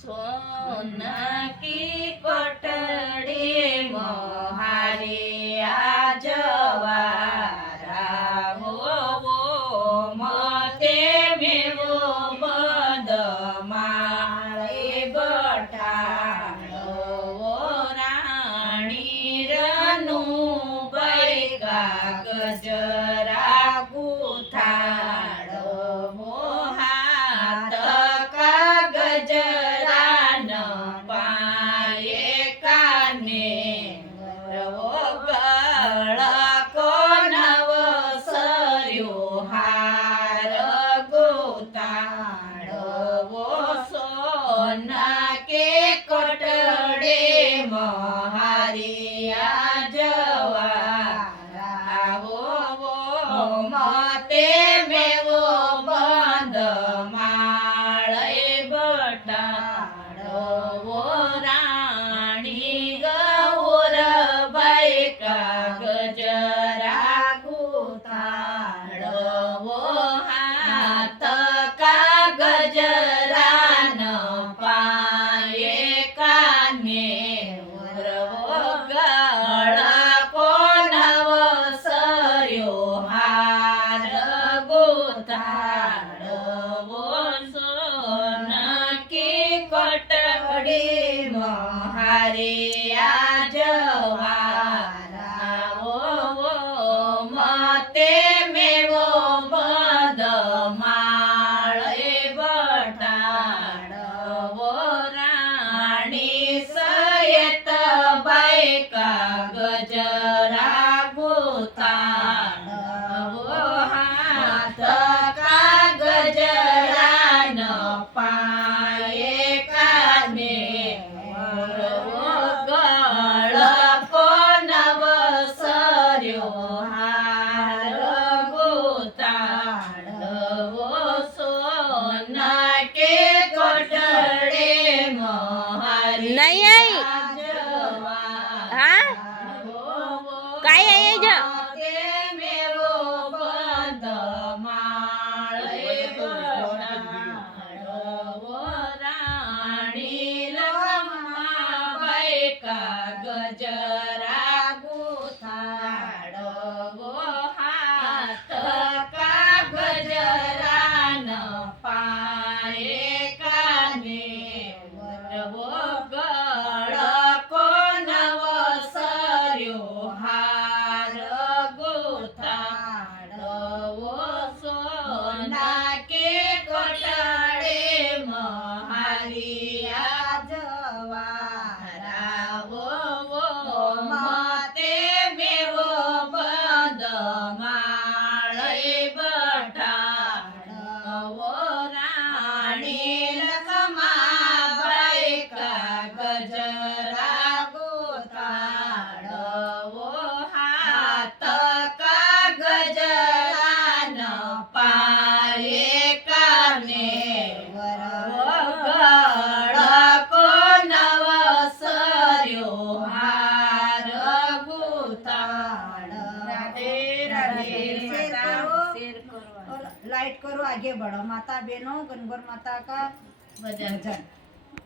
सोना की कोटड़ी मोहारी आजवारा वो मते में वो बंद माळे बठाड़ो वो राणी रनु बैका गजरा गुथाड़ो वो हाथ का गजरा न पाए काने वो गळा को नव सर्यो हार गुथाड़ो वो सोना के कोटड़े मोहारी आजवारा वो मते में वो बंद माळे बटाड़ो वो राणी गौर बैका गजरा गुथाड़ो वो हाथ का गजरा न पाए काने वो गळा को नव सर्यो हार गुथाड़ो वो सोना की कोटड़ी मोहारी आजवारा वो मते में वो बंद माळे बटाड़ो वो राणी सयत बैका गजरा गुथाड़ो वो हाथ का गजरा न पाए काने वो गळ को नव सर्यो हार गुथाड़ो वो सोना के कोटड़े मोहारी नहीं आई हाँ काय आहे ज मेरो बंद माळे बटाड़ो वो राणी रमा बैका गजरा गुथाड़ो वो हाथ का गजरा न पाए काने वो गळ को नव सर्यो हार गुथाड़ो वो सोना के कोटड़े मोहारी आजवारा वो मते में वो बंद माळे बटाड़ो वो राणी लखमा बैका गजरा गुथाड़ो वो हाथ का गजरा न पाए काने वो गळ को नव सर्यो हार गुथाड़ो राधे राधे लाइट करो आगे बढ़ो माता बहनों गणगौर माता का भजन